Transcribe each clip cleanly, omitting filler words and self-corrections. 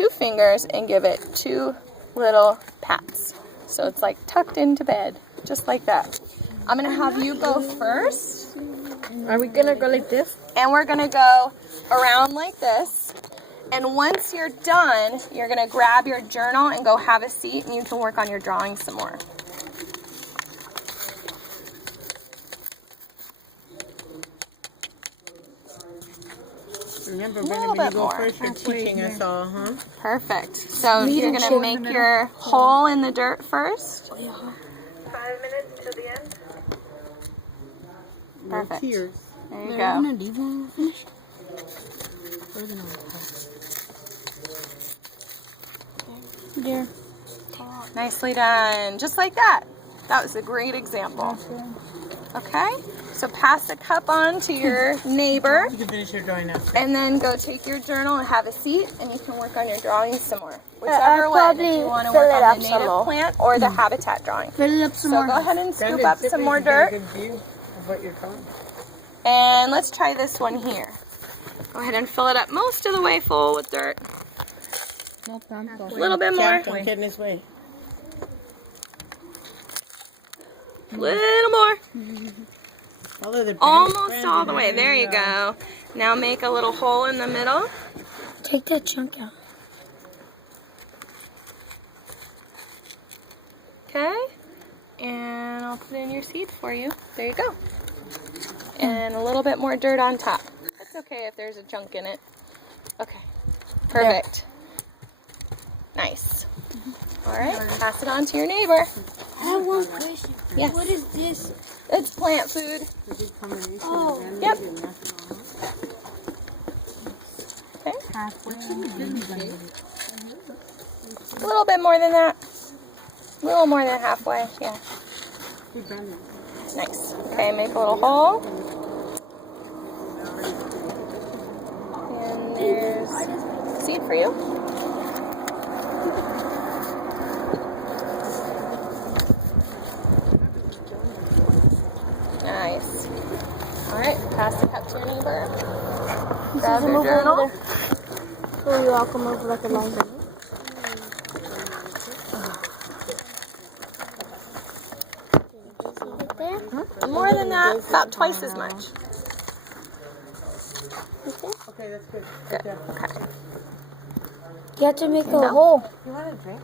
2 fingers and give it 2 little pats. So it's like tucked into bed, just like that. I'm gonna have you go first. Are we gonna go like this? And we're gonna go around like this. And once you're done, you're gonna grab your journal and go have a seat, and you can work on your drawing some more. Remember, A Brenda, little when you bit go more. first, you're teaching us all, huh? Perfect. So you're gonna make your hole in the dirt first. 5 minutes till the end. Perfect. Cheers. There you go. leave when we finish? There. Nicely done. Just like that. That was a great example. Okay? So pass the cup on to your neighbor, You can finish your drawing after. and then go take your journal and have a seat, and you can work on your drawing some more. Whichever one, if you want to work on the native plant or the habitat drawing. Fill it up some So more. go ahead and scoop Brenda, up see if some you more can get a dirt. good view of what you're drawing. And let's try this one here. Go ahead and fill it up most of the way full with dirt. No A little bit more. Don't get in his way. Little more. Follow the Almost all the way. There you go. Now make a little hole in the middle. Take that chunk out. Okay. And I'll put in your seeds for you. There you go. And a little bit more dirt on top. It's okay if there's a chunk in it. Okay. Perfect. Nice. All right. Pass it on to your neighbor. I have one question. Yes. What is this? It's plant food. Oh. Yep. Okay. A little bit more than that. A little more than halfway. Yeah. Nice. Okay, make a little hole. And there's a seed for you. Nice. All right, pass the cup to your neighbor. Grab your journal. So you all come over like a line. More than that, about twice as much. Okay, that's good. Good. Okay. You have to make a hole. You want a drink?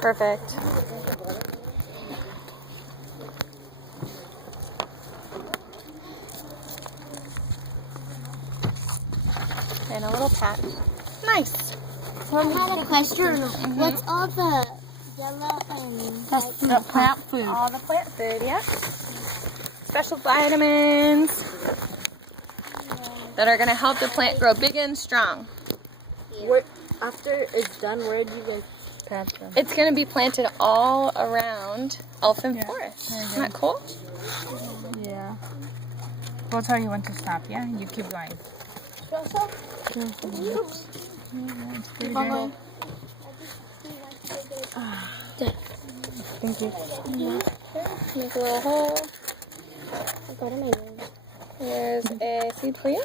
Perfect. And a little pat. Nice. I have a question. What's all the yellow and That's the plant food. All the plant food, yeah. Special vitamins that are going to help the plant grow big and strong. What, after it's done, where do you guys plant them? It's going to be planted all around Elfin Forest. Isn't that cool? Yeah. We'll tell you when to stop, yeah? You keep going. Thank you. Make a little hole. Here's a seed for you.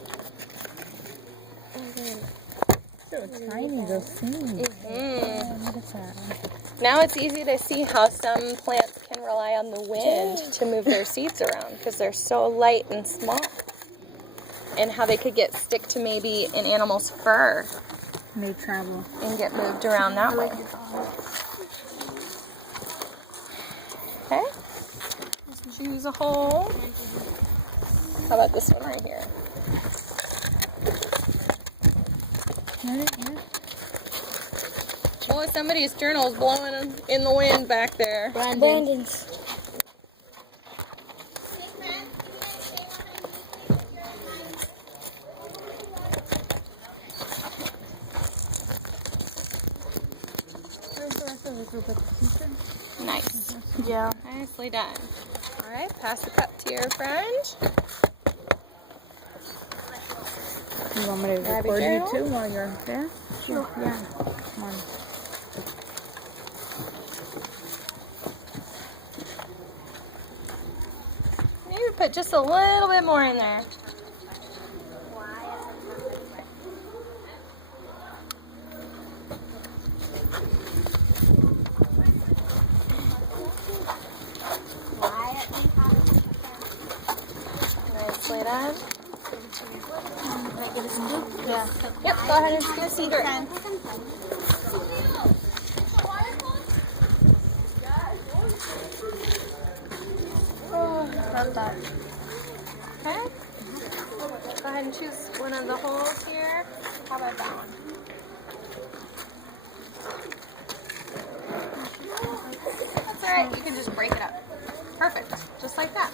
So tiny, those seeds. Look at that. Now it's easy to see how some plants can rely on the wind to move their seeds around because they're so light and small. And how they could stick to maybe an animal's fur And they travel. and get moved around that way. Okay. Choose a hole. How about this one right here? Oh, somebody's journal is blowing in the wind back there. Brandon's. Nice. Yeah. Nicely done. All right, pass the cup to your friend. You want me to Grab your record you journal. too while you're there? Sure. Yeah. Come on. Maybe put just a little bit more in there. done? Can I get a scoop? Yeah. Yep, go ahead and scoop some dirt. Not that. Okay. Go ahead and choose one of the holes here. How about that one? That's alright, you can just break it up. Perfect, just like that.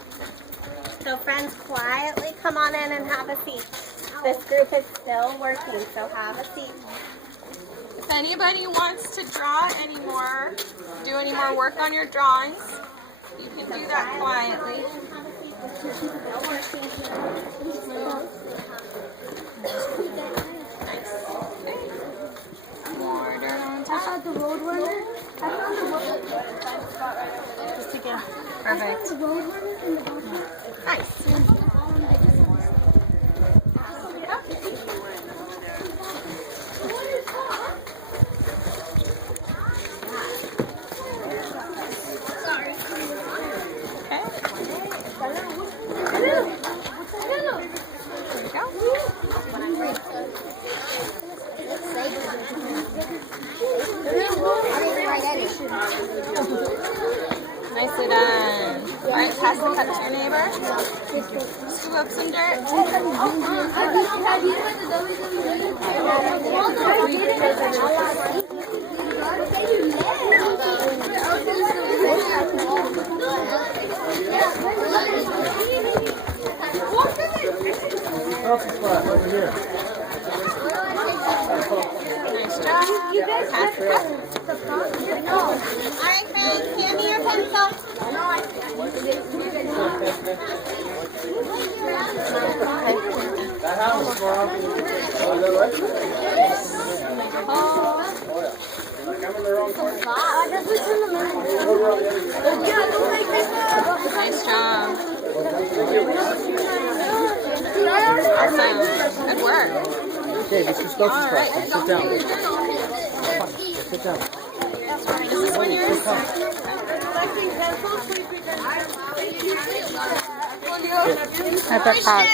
So friends, quietly come on in and have a seat. This group is still working, so have a seat. If anybody wants to draw anymore, do any more work on your drawings, you can do that quietly. Nice. Okay. More dirt on top. The Roadrunner. I found the Roadrunner. Just to get. Perfect. The Roadrunner in the bottom. Nice. Okay. There you go. Nicely done. All right, pass the cup to your neighbor. Scoop up some dirt. Over here. Nice job. Pass the cup. Alright friends, hand me your pencil. That house, Mom. Oh, is that right? I'm in the wrong part. Over on the other side. Nice job. Awesome. Good work. Okay, this is Stokes' All right, class. don't Sit down. do your journal. Sit down. This is when you're At the top.